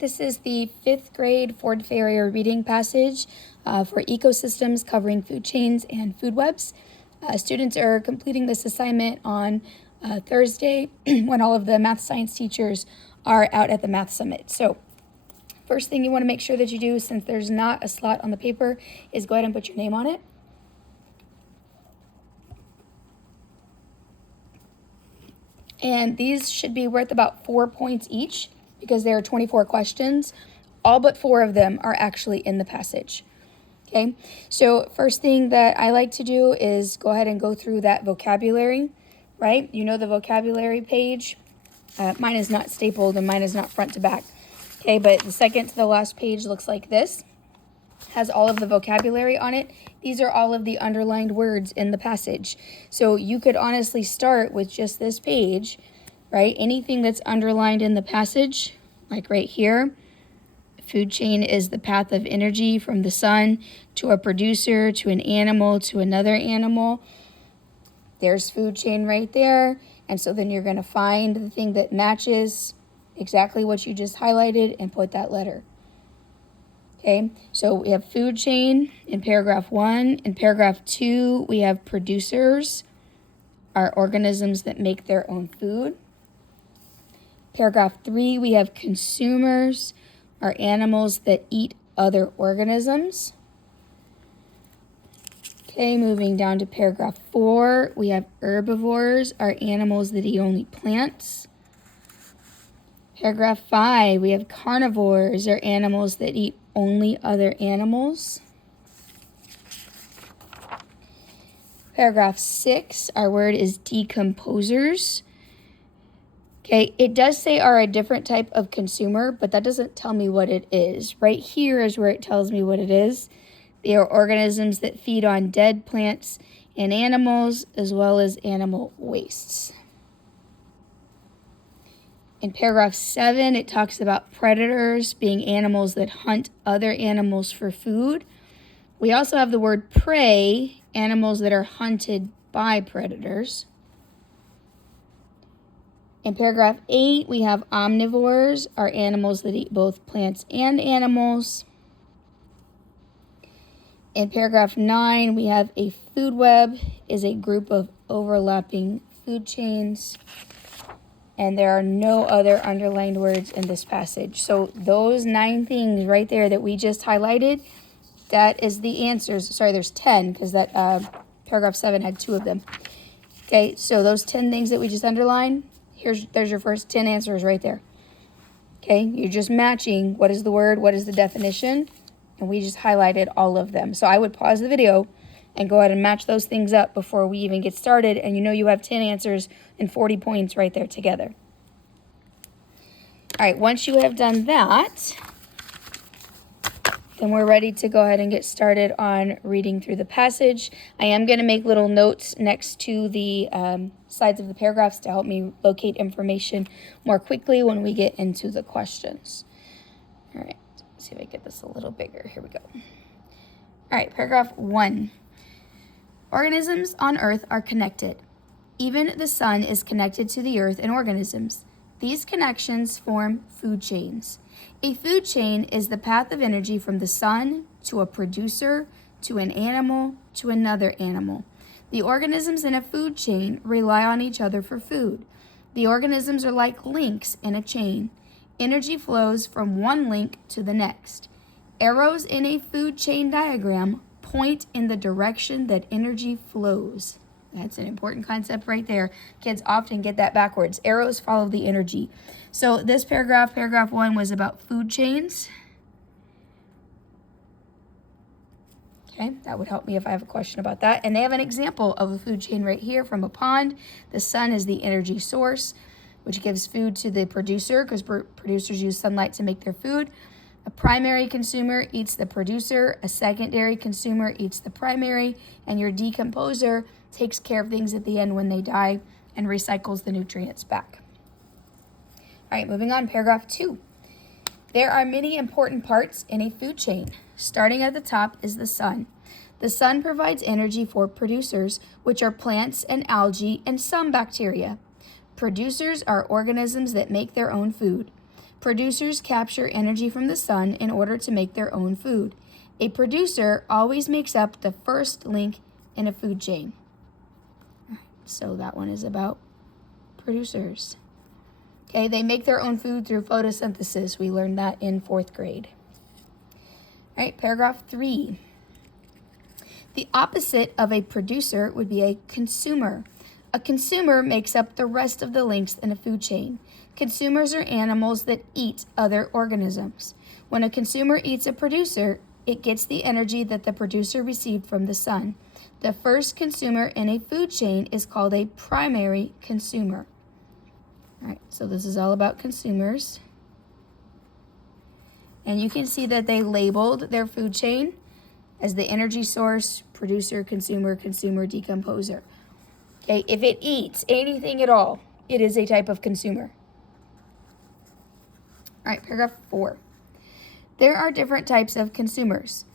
This is the 5th grade Ford Ferrier reading passage for ecosystems covering food chains and food webs. Students are completing this assignment on Thursday when all of the math science teachers are out at the Math Summit. So first thing you want to make sure that you do, since there's not a slot on the paper, is go ahead and put your name on it. And these should be worth about 4 points each because there are 24 questions. All but 4 of them are actually in the passage. Okay, so first thing that I like to do is go ahead and go through that vocabulary, right? You know the vocabulary page. Mine is not stapled and mine is not front to back. Okay, but the second to the last page looks like this. Has all of the vocabulary on it. These are all of the underlined words in the passage. So you could honestly start with just this page, right? Anything that's underlined in the passage, like right here, food chain is the path of energy from the sun to a producer, to an animal, to another animal. There's food chain right there. And so then you're going to find the thing that matches exactly what you just highlighted and put that letter. Okay, so we have food chain in paragraph 1. In paragraph 2, we have producers, are organisms that make their own food. Paragraph 3, we have consumers, are animals that eat other organisms. Okay, moving down to paragraph 4, we have herbivores, are animals that eat only plants. Paragraph 5, we have carnivores, are animals that eat only other animals. Paragraph 6, our word is decomposers. Okay, it does say are a different type of consumer, but that doesn't tell me what it is. Right here is where it tells me what it is. They are organisms that feed on dead plants and animals, as well as animal wastes. In paragraph 7, it talks about predators being animals that hunt other animals for food. We also have the word prey, animals that are hunted by predators. In paragraph 8, we have omnivores, are animals that eat both plants and animals. In paragraph 9, we have a food web is a group of overlapping food chains. And there are no other underlined words in this passage. So those 9 things right there that we just highlighted, that is the answers. Sorry, there's 10 because that paragraph 7 had 2 of them. Okay, so those 10 things that we just underlined, there's your first 10 answers right there. Okay, you're just matching what is the word, what is the definition, and we just highlighted all of them. So I would pause the video and go ahead and match those things up before we even get started. And you know you have 10 answers and 40 points right there together. All right, once you have done that, then we're ready to go ahead and get started on reading through the passage. I am going to make little notes next to the sides of the paragraphs to help me locate information more quickly when we get into the questions. All right, let's see if I get this a little bigger. Here we go. All right, paragraph 1. Organisms on Earth are connected. Even the sun is connected to the earth and organisms. These connections form food chains. A food chain is the path of energy from the sun to a producer, to an animal, to another animal. The organisms in a food chain rely on each other for food. The organisms are like links in a chain. Energy flows from one link to the next. Arrows in a food chain diagram point in the direction that energy flows. That's an important concept right there. Kids often get that backwards. Arrows follow the energy. So this paragraph 1, was about food chains. Okay, that would help me if I have a question about that. And they have an example of a food chain right here from a pond. The sun is the energy source, which gives food to the producer because producers use sunlight to make their food. A primary consumer eats the producer, a secondary consumer eats the primary, and your decomposer takes care of things at the end when they die and recycles the nutrients back. All right, moving on, paragraph 2. There are many important parts in a food chain. Starting at the top is the sun. The sun provides energy for producers, which are plants and algae and some bacteria. Producers are organisms that make their own food. Producers capture energy from the sun in order to make their own food. A producer always makes up the first link in a food chain. So that one is about producers. Okay, they make their own food through photosynthesis. We learned that in 4th grade. All right, paragraph 3. The opposite of a producer would be a consumer. A consumer makes up the rest of the links in a food chain. Consumers are animals that eat other organisms. When a consumer eats a producer, it gets the energy that the producer received from the sun. The first consumer in a food chain is called a primary consumer. All right, so this is all about consumers. And you can see that they labeled their food chain as the energy source, producer, consumer, consumer, decomposer. Okay, if it eats anything at all, it is a type of consumer. All right, paragraph 4. There are different types of consumers.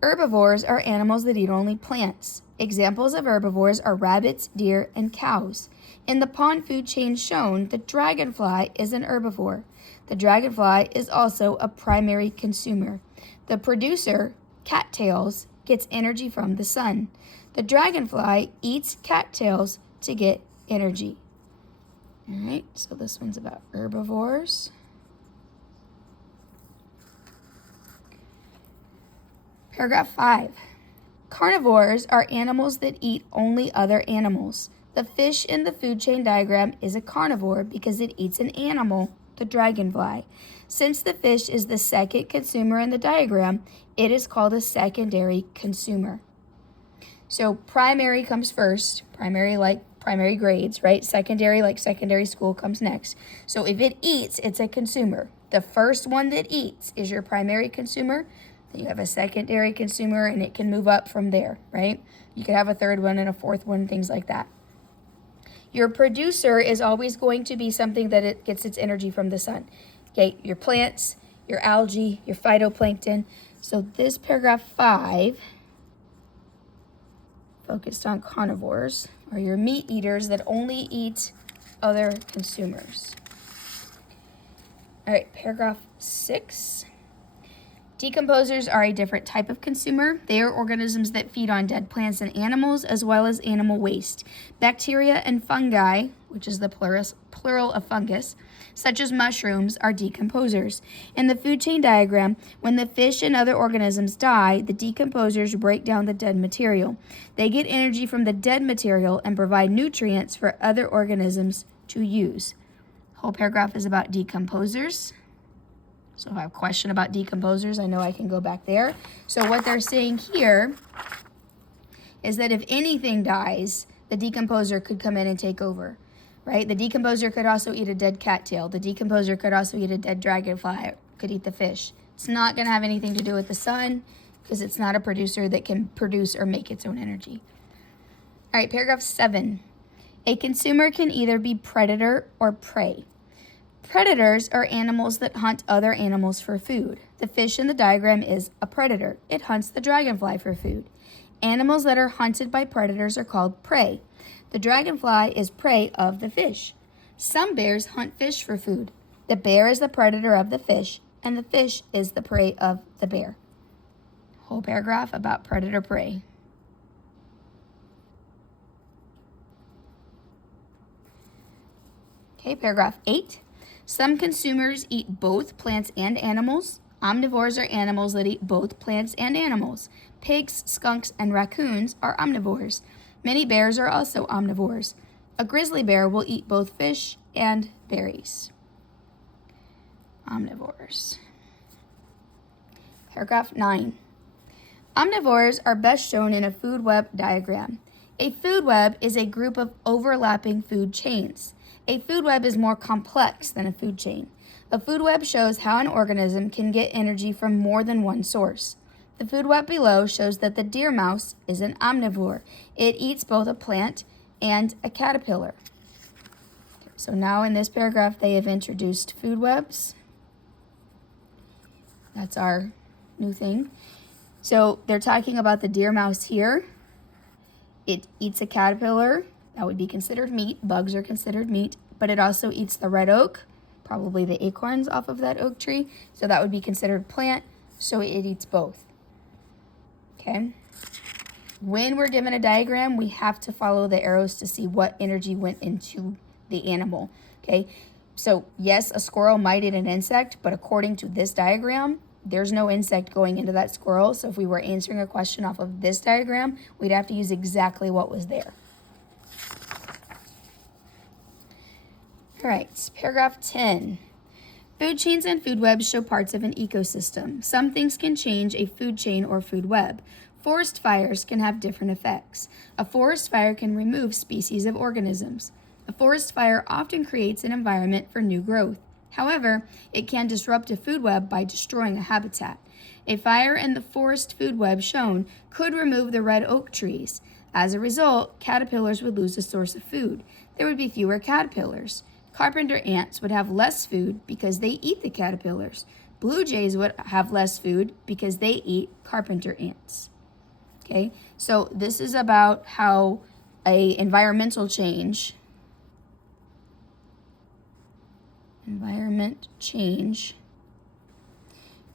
Herbivores are animals that eat only plants. Examples of herbivores are rabbits, deer, and cows. In the pond food chain shown, the dragonfly is an herbivore. The dragonfly is also a primary consumer. The producer, cattails, gets energy from the sun. The dragonfly eats cattails to get energy. All right, so this one's about herbivores. Paragraph 5. Carnivores are animals that eat only other animals. The fish in the food chain diagram is a carnivore because it eats an animal, the dragonfly. Since the fish is the second consumer in the diagram, it is called a secondary consumer. So primary comes first, primary like primary grades, right? Secondary like secondary school comes next. So if it eats, it's a consumer. The first one that eats is your primary consumer. Then you have a secondary consumer, and it can move up from there, right? You could have a third one and a fourth one, things like that. Your producer is always going to be something that it gets its energy from the sun. Okay, your plants, your algae, your phytoplankton. So this paragraph 5, focused on carnivores, are your meat eaters that only eat other consumers. All right, paragraph 6. Decomposers are a different type of consumer. They are organisms that feed on dead plants and animals, as well as animal waste. Bacteria and fungi, which is the plural of fungus, such as mushrooms, are decomposers. In the food chain diagram, when the fish and other organisms die, the decomposers break down the dead material. They get energy from the dead material and provide nutrients for other organisms to use. The whole paragraph is about decomposers. So if I have a question about decomposers, I know I can go back there. So what they're saying here is that if anything dies, the decomposer could come in and take over, right? The decomposer could also eat a dead cattail. The decomposer could also eat a dead dragonfly, could eat the fish. It's not going to have anything to do with the sun because it's not a producer that can produce or make its own energy. All right, paragraph 7. A consumer can either be predator or prey. Predators are animals that hunt other animals for food. The fish in the diagram is a predator. It hunts the dragonfly for food. Animals that are hunted by predators are called prey. The dragonfly is prey of the fish. Some bears hunt fish for food. The bear is the predator of the fish, and the fish is the prey of the bear. Whole paragraph about predator-prey. Okay, paragraph 8. Some consumers eat both plants and animals. Omnivores are animals that eat both plants and animals. Pigs, skunks, and raccoons are omnivores. Many bears are also omnivores. A grizzly bear will eat both fish and berries. Omnivores. Paragraph 9. Omnivores are best shown in a food web diagram. A food web is a group of overlapping food chains. A food web is more complex than a food chain. A food web shows how an organism can get energy from more than one source. The food web below shows that the deer mouse is an omnivore. It eats both a plant and a caterpillar. Okay, so now in this paragraph, they have introduced food webs. That's our new thing. So they're talking about the deer mouse here. It eats a caterpillar. That would be considered meat. Bugs are considered meat, but it also eats the red oak, probably the acorns off of that oak tree. So that would be considered plant, so it eats both. Okay. When we're given a diagram, we have to follow the arrows to see what energy went into the animal. Okay. So yes, a squirrel might eat an insect, but according to this diagram, there's no insect going into that squirrel. So if we were answering a question off of this diagram, we'd have to use exactly what was there. All right, paragraph 10. Food chains and food webs show parts of an ecosystem. Some things can change a food chain or food web. Forest fires can have different effects. A forest fire can remove species of organisms. A forest fire often creates an environment for new growth. However, it can disrupt a food web by destroying a habitat. A fire in the forest food web shown could remove the red oak trees. As a result, caterpillars would lose a source of food. There would be fewer caterpillars. Carpenter ants would have less food because they eat the caterpillars. Blue jays would have less food because they eat carpenter ants. Okay, so this is about how a environment change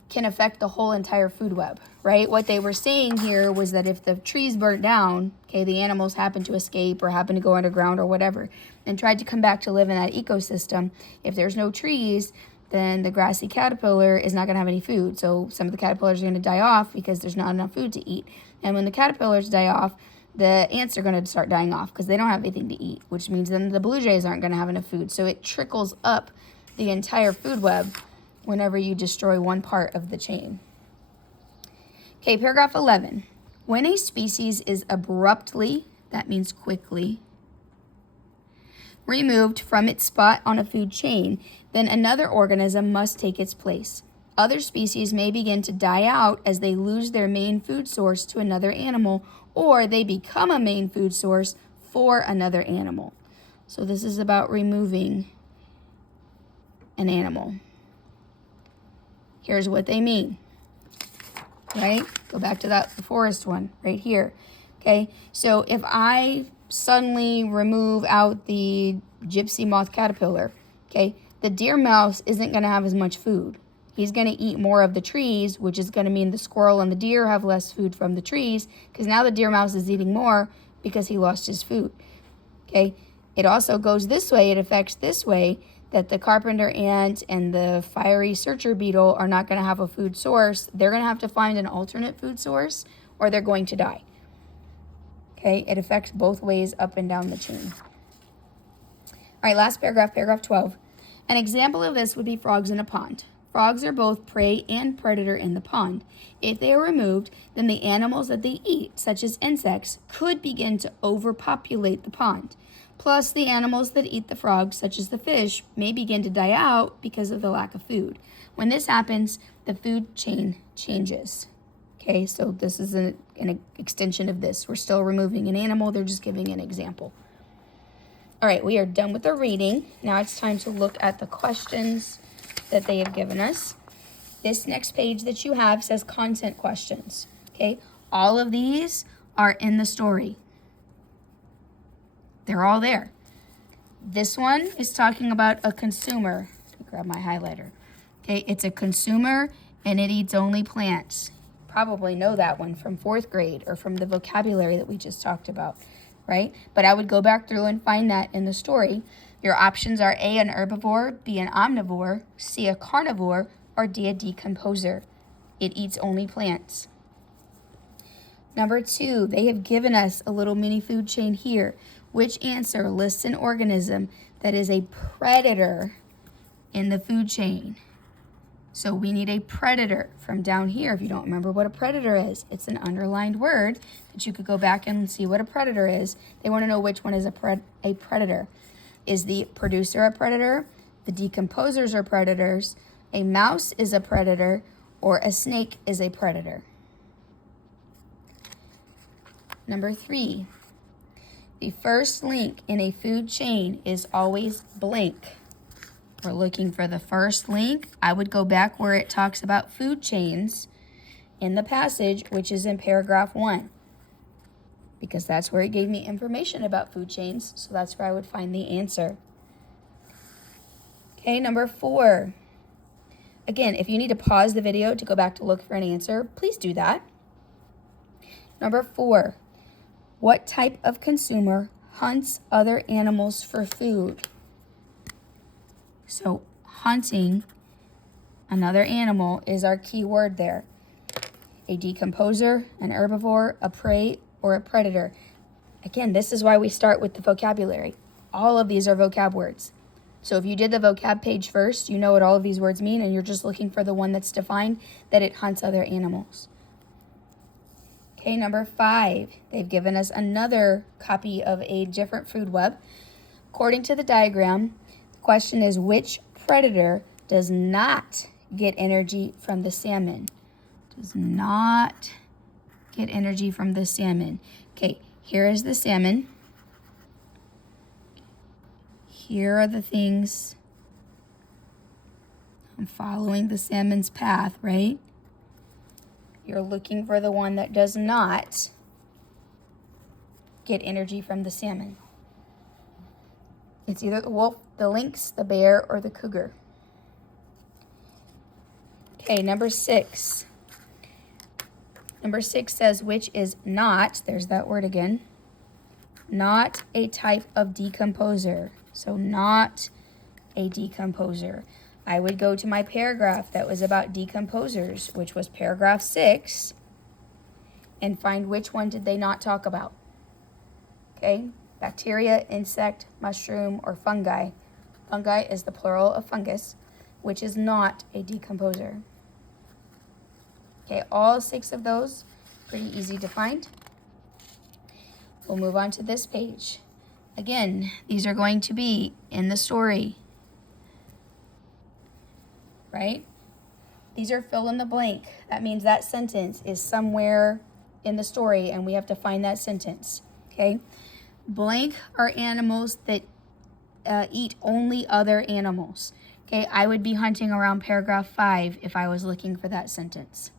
can affect the whole entire food web, right? What they were saying here was that if the trees burnt down, okay, the animals happened to escape or happened to go underground or whatever, and tried to come back to live in that ecosystem, if there's no trees, then the grassy caterpillar is not going to have any food. So some of the caterpillars are going to die off because there's not enough food to eat. And when the caterpillars die off, the ants are going to start dying off because they don't have anything to eat, which means then the blue jays aren't going to have enough food. So it trickles up the entire food web whenever you destroy one part of the chain. Okay, paragraph 11. When a species is abruptly, that means quickly, removed from its spot on a food chain, then another organism must take its place. Other species may begin to die out as they lose their main food source to another animal, or they become a main food source for another animal. So this is about removing an animal. Here's what they mean, right? Go back to the forest one right here, okay? So if I suddenly remove out the gypsy moth caterpillar, okay, the deer mouse isn't going to have as much food. He's going to eat more of the trees, which is going to mean the squirrel and the deer have less food from the trees because now the deer mouse is eating more because he lost his food, okay? It also goes this way. It affects this way, that the carpenter ant and the fiery searcher beetle are not going to have a food source. They're going to have to find an alternate food source or they're going to die. Okay, it affects both ways up and down the chain. All right, last paragraph, paragraph 12. An example of this would be frogs in a pond. Frogs are both prey and predator in the pond. If they are removed, then the animals that they eat, such as insects, could begin to overpopulate the pond. Plus, the animals that eat the frogs, such as the fish, may begin to die out because of the lack of food. When this happens, the food chain changes. Okay, so this is an extension of this. We're still removing an animal. They're just giving an example. All right, we are done with the reading. Now it's time to look at the questions that they have given us. This next page that you have says content questions. Okay, all of these are in the story. They're all there. This one is talking about a consumer. Let me grab my highlighter. Okay, it's a consumer and it eats only plants. Probably know that one from 4th grade or from the vocabulary that we just talked about, right? But I would go back through and find that in the story. Your options are A, an herbivore, B, an omnivore, C, a carnivore, or D, a decomposer. It eats only plants. Number 2, they have given us a little mini food chain here. Which answer lists an organism that is a predator in the food chain? So we need a predator from down here. If you don't remember what a predator is, it's an underlined word that you could go back and see what a predator is. They want to know which one is a predator. Is the producer a predator? The decomposers are predators. A mouse is a predator, or a snake is a predator. Number 3, the first link in a food chain is always blank. We're looking for the first link. I would go back where it talks about food chains in the passage, which is in paragraph 1, because that's where it gave me information about food chains, so that's where I would find the answer. Okay, number 4. Again, if you need to pause the video to go back to look for an answer, please do that. Number 4, what type of consumer hunts other animals for food? So hunting another animal is our key word there. A decomposer, an herbivore, a prey, or a predator. Again, this is why we start with the vocabulary. All of these are vocab words. So if you did the vocab page first, you know what all of these words mean, and you're just looking for the one that's defined, that it hunts other animals. Okay, number 5, they've given us another copy of a different food web. According to the diagram, the question is, which predator does not get energy from the salmon? Does not get energy from the salmon. Okay, here is the salmon. Here are the things. I'm following the salmon's path, right? You're looking for the one that does not get energy from the salmon. It's either the wolf, the lynx, the bear, or the cougar. Okay, number 6. Number 6 says, which is not, there's that word again, not a type of decomposer. So not a decomposer. I would go to my paragraph that was about decomposers, which was paragraph 6, and find which one did they not talk about. Okay, bacteria, insect, mushroom, or fungi. Fungi is the plural of fungus, which is not a decomposer. Okay, all 6 of those, pretty easy to find. We'll move on to this page. Again, these are going to be in the story, right? These are fill in the blank. That means that sentence is somewhere in the story, and we have to find that sentence, okay? Blank are animals that eat only other animals, okay? I would be hunting around paragraph 5 if I was looking for that sentence.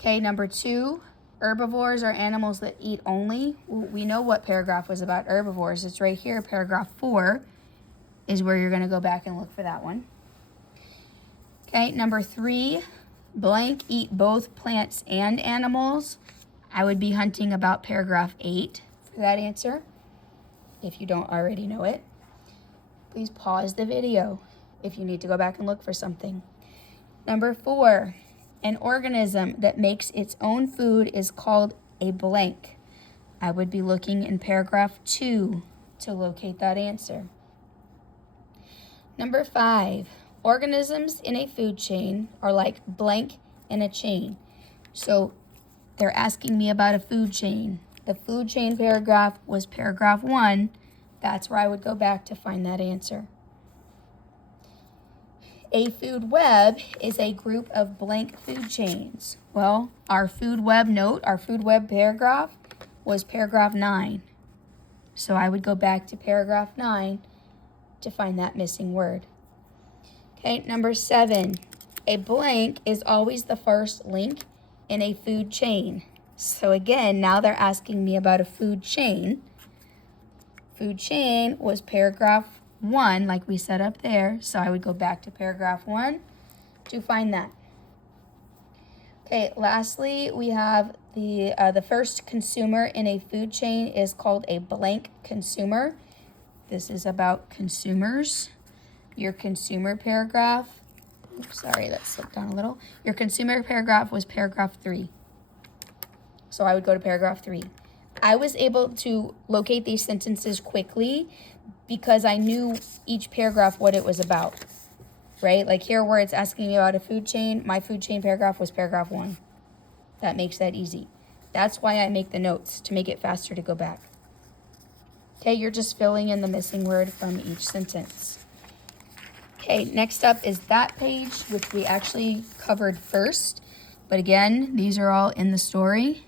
Okay, number 2, herbivores are animals that eat only. We know what paragraph was about herbivores. It's right here. Paragraph 4 is where you're going to go back and look for that one. Okay, number 3, blank eat both plants and animals. I would be hunting about paragraph 8 for that answer, if you don't already know it. Please pause the video if you need to go back and look for something. Number 4, an organism that makes its own food is called a blank. I would be looking in paragraph 2 to locate that answer. Number 5, organisms in a food chain are like blank in a chain. So they're asking me about a food chain. The food chain paragraph was paragraph 1. That's where I would go back to find that answer. A food web is a group of blank food chains. Well, our food web note, our food web paragraph was paragraph 9. So I would go back to paragraph 9 to find that missing word. Okay, number 7, a blank is always the first link in a food chain. So again, now they're asking me about a food chain. Food chain was paragraph 1, like we set up there. So I would go back to paragraph 1 to find that. Okay, lastly, we have the first consumer in a food chain is called a blank consumer. This is about consumers. Your consumer paragraph, oops, sorry, that slipped down a little. Your consumer paragraph was paragraph 3. So I would go to paragraph 3. I was able to locate these sentences quickly because I knew each paragraph what it was about, right? Like here where it's asking me about a food chain, my food chain paragraph was paragraph 1. That makes that easy. That's why I make the notes, to make it faster to go back. Okay, you're just filling in the missing word from each sentence. Okay, next up is that page, which we actually covered first. But again, these are all in the story.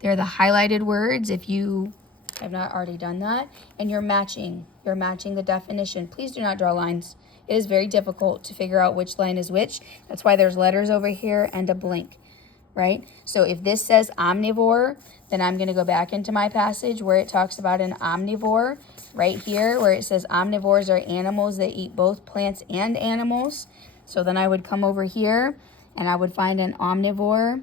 They're the highlighted words if you have not already done that. And you're matching the definition. Please do not draw lines. It is very difficult to figure out which line is which. That's why there's letters over here and a blank, right? So if this says omnivore, then I'm going to go back into my passage where it talks about an omnivore. right here where it says omnivores are animals that eat both plants and animals. So then I would come over here and I would find an omnivore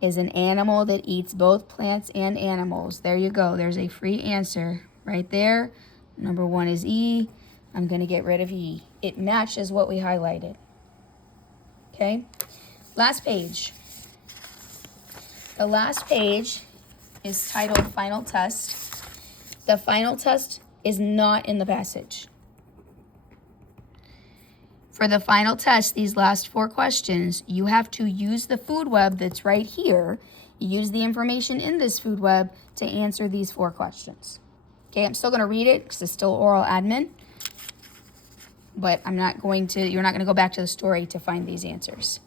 is an animal that eats both plants and animals. There you go. There's a free answer right there. Number 1 is E. I'm going to get rid of E. It matches what we highlighted. Okay? Last page. The last page is titled Final Test. The final test is not in the passage. For the final test, these last 4 questions, you have to use the food web that's right here. Use the information in this food web to answer these 4 questions. Okay, I'm still going to read it because it's still oral admin. But you're not going to go back to the story to find these answers.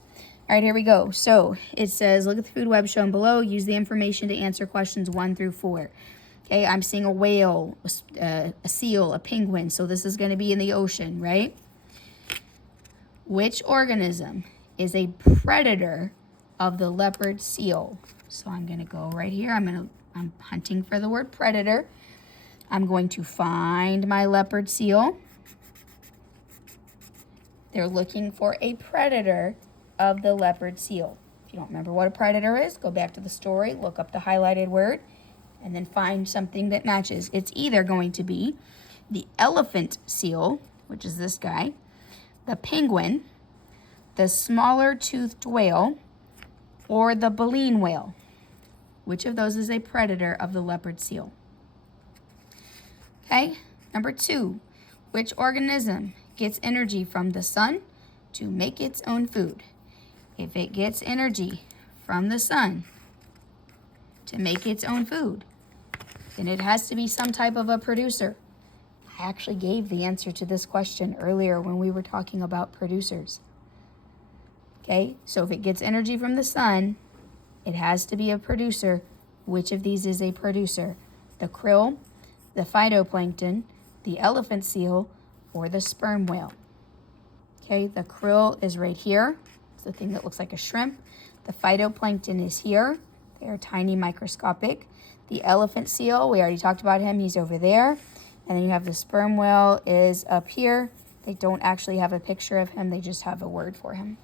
All right, here we go. So it says, look at the food web shown below. Use the information to answer questions 1 through 4. Okay, I'm seeing a whale, a seal, a penguin. So this is going to be in the ocean, right? Which organism is a predator of the leopard seal? So I'm going to go right here. I'm hunting for the word predator. I'm going to find my leopard seal. They're looking for a predator of the leopard seal. If you don't remember what a predator is, go back to the story, look up the highlighted word, and then find something that matches. It's either going to be the elephant seal, which is this guy, the penguin, the smaller toothed whale, or the baleen whale. Which of those is a predator of the leopard seal? Okay, number 2, which organism gets energy from the sun to make its own food? If it gets energy from the sun to make its own food, then it has to be some type of a producer. I actually gave the answer to this question earlier when we were talking about producers. Okay, so if it gets energy from the sun, it has to be a producer. Which of these is a producer? The krill, the phytoplankton, the elephant seal, or the sperm whale? Okay, the krill is right here. It's the thing that looks like a shrimp. The phytoplankton is here. They are tiny, microscopic. The elephant seal, we already talked about him. He's over there. And then you have the sperm whale is up here. They don't actually have a picture of him. They just have a word for him.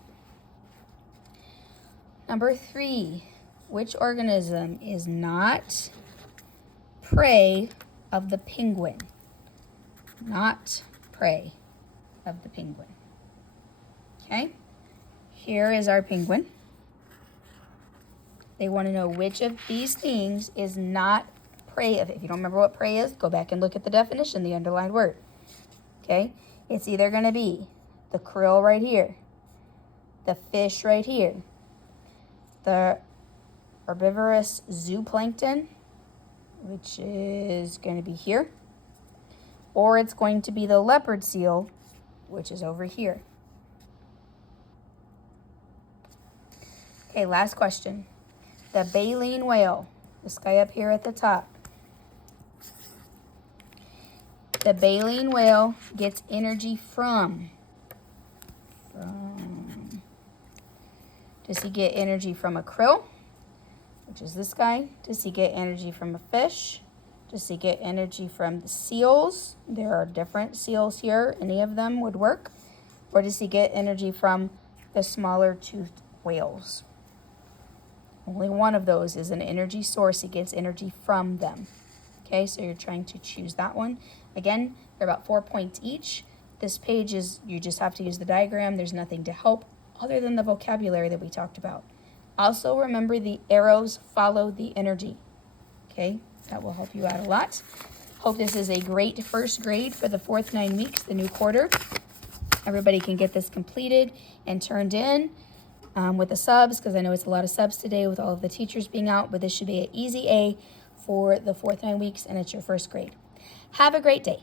Number 3, which organism is not prey of the penguin? Not prey of the penguin. Okay, here is our penguin. They want to know which of these things is not prey of it. If you don't remember what prey is, go back and look at the definition, the underlined word. Okay, it's either going to be the krill right here, the fish right here, the herbivorous zooplankton, which is going to be here, or it's going to be the leopard seal, which is over here. Okay, last question. The baleen whale, this guy up here at the top. The baleen whale gets energy from. Does he get energy from a krill, which is this guy? Does he get energy from a fish? Does he get energy from the seals? There are different seals here. Any of them would work. Or does he get energy from the smaller toothed whales? Only one of those is an energy source. He gets energy from them. Okay, so you're trying to choose that one. Again, they're about 4 points each. This page is, you just have to use the diagram. There's nothing to help other than the vocabulary that we talked about. Also remember the arrows follow the energy. Okay, that will help you out a lot. Hope this is a great first grade for the 4th 9 weeks, the new quarter. Everybody can get this completed and turned in with the subs, because I know it's a lot of subs today with all of the teachers being out, but this should be an easy A for the 4th 9 weeks, and it's your first grade. Have a great day.